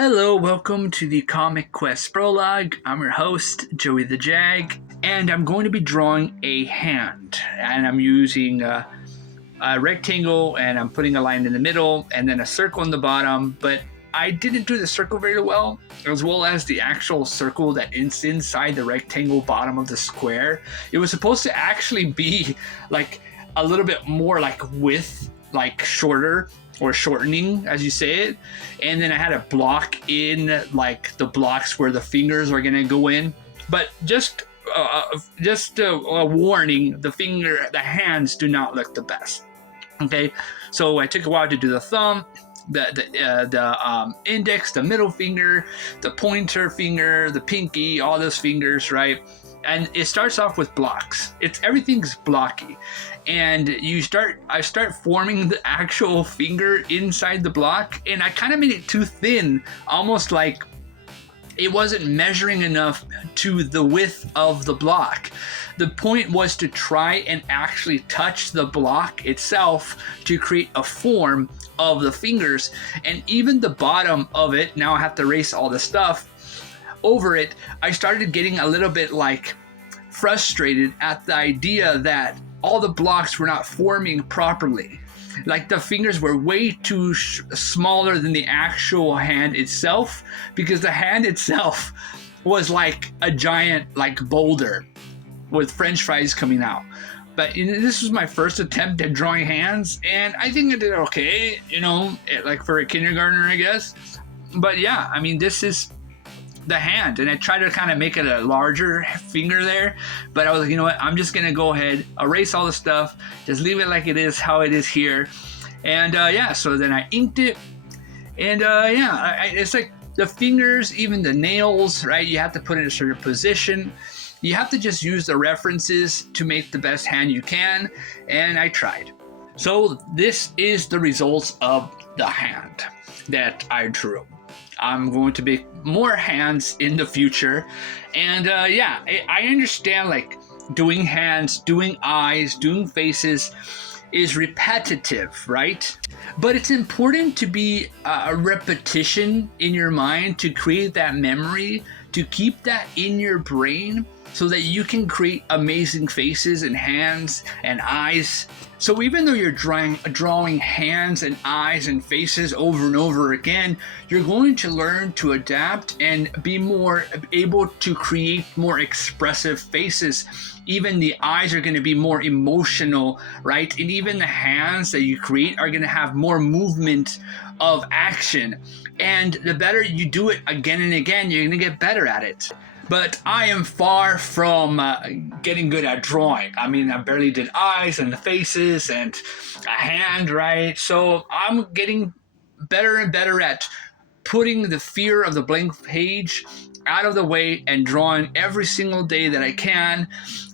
Hello, welcome to the Comic Quest Prologue. I'm your host, Joey the JAG, and I'm going to be drawing a hand. And I'm using a rectangle, and I'm putting a line in the middle, and then a circle in the bottom. But I didn't do the circle very well as the actual circle that is inside the rectangle bottom of the square. It was supposed to actually be like a little bit more like width, like shorter, or shortening as you say it, and then I had a block in like the blocks where the fingers are gonna go in. But just a warning: the hands do not look the best. Okay, so I took a while to do the thumb, the index, the middle finger, the pointer finger, the pinky, all those fingers, right? And it starts off with blocks. Everything's blocky, and I start forming the actual finger inside the block, and I kind of made it too thin, almost like it wasn't measuring enough to the width of the block. The point was to try and actually touch the block itself to create a form of the fingers, and even the bottom of it. Now I have to erase all the stuff over it. I started getting a little bit like frustrated at the idea that all the blocks were not forming properly. Like the fingers were way too smaller than the actual hand itself, because the hand itself was like a giant like boulder with french fries coming out. But this was my first attempt at drawing hands, and I think I did okay, like for a kindergartner, I guess. But yeah, I mean, this is the hand, and I tried to kind of make it a larger finger there, but I was like, you know what, I'm just gonna go ahead, erase all the stuff, just leave it like it is, how it is here. And yeah, so then I inked it, and it's like the fingers, even the nails, right? You have to put it in a certain position. You have to just use the references to make the best hand you can, and I tried. So this is the results of the hand that I drew. I'm going to make more hands in the future. And yeah, I understand like doing hands, doing eyes, doing faces is repetitive, right? But it's important to be a repetition in your mind, to create that memory, to keep that in your brain so that you can create amazing faces and hands and eyes. So even though you're drawing hands and eyes and faces over and over again, you're going to learn to adapt and be more able to create more expressive faces. Even the eyes are going to be more emotional, right? And even the hands that you create are going to have more movement of action. And the better you do it again and again, you're going to get better at it. But I am far from getting good at drawing. I mean, I barely did eyes and faces and a hand, right? So I'm getting better and better at putting the fear of the blank page out of the way and drawing every single day that I can.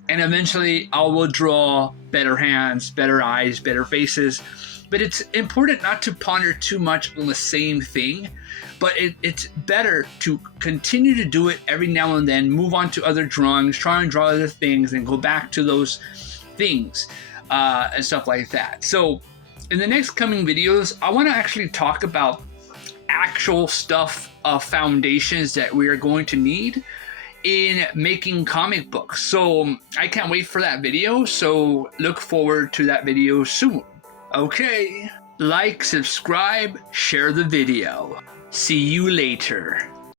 And eventually I will draw better hands, better eyes, better faces. But it's important not to ponder too much on the same thing, but it's better to continue to do it every now and then, move on to other drawings, try and draw other things, and go back to those things and stuff like that. So in the next coming videos, I want to actually talk about actual stuff, foundations that we are going to need in making comic books. So I can't wait for that video, so look forward to that video soon. Okay, like, subscribe, share the video. See you later.